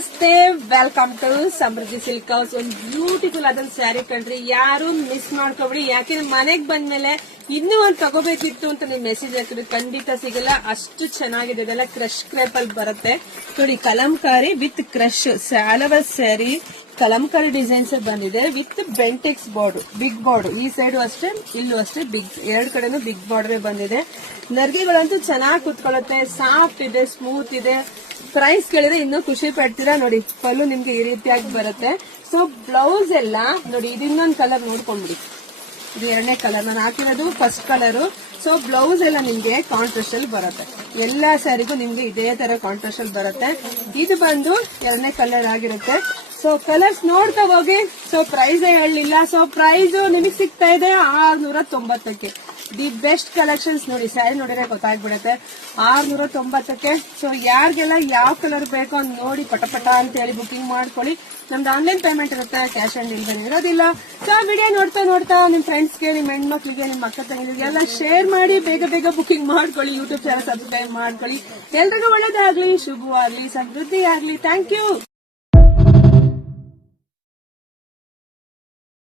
ನಮಸ್ತೆ, welcome to Samruddhi silk house. ಒಂದು beautiful ಆದಂತ ಸ್ಯಾರಿ ಕಣ್ರಿ, ಯಾರು ಮಿಸ್ ಮಾಡ್ಕೊಬಿಡಿ. ಯಾಕೆಂದ್ರೆ ಮನೆಗ್ ಬಂದ್ಮೇಲೆ ಇನ್ನೂ ಒಂದ್ ತಗೋಬೇಕಿತ್ತು ಅಂತ ನೀವು ಮೆಸೇಜ್ ಹಾಕಿದ್ರೆ ಖಂಡಿತ ಸಿಗಲ್ಲ. ಅಷ್ಟು ಚೆನ್ನಾಗಿದೆ. ಇದೆಲ್ಲ ಕ್ರಶ್ ಕ್ರೇಪ್ ಅಲ್ಲಿ ಬರುತ್ತೆ ನೋಡಿ. ಕಲಂಕಾರಿ ವಿತ್ ಕ್ರಶ್ ಸ್ಯಾಲವರ್ ಸ್ಯಾರಿ, ಕಲಂಕಾರಿ ಡಿಸೈನ್ಸ್ ಬಂದಿದೆ with Bentex border, big border. ಈ ಸೈಡ್ ಅಷ್ಟೇ, ಇಲ್ಲೂ ಅಷ್ಟೇ ಬಿಗ್, ಎರಡ್ ಕಡೆನೂ ಬಿಗ್ ಬಾರ್ಡರ್ ಬಂದಿದೆ. ನರ್ಗಿಗಳಂತೂ ಚೆನ್ನಾಗಿ ಕುತ್ಕೊಳ್ಳುತ್ತೆ, ಸಾಫ್ಟ್ ಇದೆ, ಸ್ಮೂತ್ ಇದೆ. ಪ್ರೈಸ್ ಕೇಳಿದ್ರೆ ಇನ್ನೂ ಖುಷಿ ಪಡ್ತೀರಾ ನೋಡಿ. ಪಲ್ಲು ನಿಮ್ಗೆ ಈ ರೀತಿಯಾಗಿ ಬರುತ್ತೆ. ಸೊ ಬ್ಲೌಸ್ ಎಲ್ಲ ನೋಡಿ, ಇದು ಇನ್ನೊಂದು ಕಲರ್ ನೋಡ್ಕೊಂಡ್ಬಿಡಿ. ಇದು ಎರಡನೇ ಕಲರ್, ನಾನು ಹಾಕಿರೋದು ಫಸ್ಟ್ ಕಲರ್. ಸೊ ಬ್ಲೌಸ್ ಎಲ್ಲ ನಿಮ್ಗೆ ಕಾಂಟ್ರಾಸ್ಟ್ ಅಲ್ಲಿ ಬರುತ್ತೆ. ಎಲ್ಲಾ ಸ್ಯಾರಿಗೂ ನಿಮ್ಗೆ ಇದೇ ತರ ಕಾಂಟ್ರಾಸ್ಟ್ ಅಲ್ಲಿ ಬರುತ್ತೆ. ಇದು ಬಂದು ಎರಡನೇ ಕಲರ್ ಆಗಿರುತ್ತೆ. ಸೊ ಕಲರ್ಸ್ ನೋಡ್ತಾ ಹೋಗಿ. ಸೊ ಪ್ರೈಸ್ ಹೇಳಲಿಲ್ಲ. ಸೊ ಪ್ರೈಸ್ ನಿಮಗೆ ಸಿಗ್ತಾ ಇದೆ 690ಕ್ಕೆ. ದಿ ಬೆಸ್ಟ್ ಕಲೆಕ್ಷನ್ಸ್ ನೋಡಿ. ಸ್ಯಾರಿ ನೋಡಿದ್ರೆ ಗೊತ್ತಾಗ್ಬಿಡುತ್ತೆ 690ಕ್ಕೆ. ಸೊ ಯಾರಿಗೆಲ್ಲ ಯಾವ ಕಲರ್ ಬೇಕೋ ಅಂತ ನೋಡಿ ಪಟಪಟ ಅಂತ ಹೇಳಿ ಬುಕಿಂಗ್ ಮಾಡ್ಕೊಳ್ಳಿ. ನಮ್ದು ಆನ್ಲೈನ್ ಪೇಮೆಂಟ್ ಇರುತ್ತೆ, ಕ್ಯಾಶ್ ಆನ್ ಡೆಲಿವರಿ ಇರೋದಿಲ್ಲ. ಸೊ ವಿಡಿಯೋ ನೋಡ್ತಾ ನಿಮ್ ಫ್ರೆಂಡ್ಸ್ಗೆ, ನಿಮ್ ಹೆಣ್ಮಕ್ಳಿಗೆ, ನಿಮ್ ಅಕ್ಕ ತಂಗಿಗೆ ಎಲ್ಲ ಶೇರ್ ಮಾಡಿ ಬೇಗ ಬುಕಿಂಗ್ ಮಾಡ್ಕೊಳ್ಳಿ. ಯೂಟ್ಯೂಬ್ ಚಾನಲ್ ಸಬ್ಸ್ಕ್ರೈಬ್ ಮಾಡ್ಕೊಳ್ಳಿ. ಎಲ್ರಿಗೂ ಒಳ್ಳೇದಾಗ್ಲಿ, ಶುಭವಾಗ್ಲಿ, ಸಮೃದ್ಧಿ ಆಗ್ಲಿ. Thank you.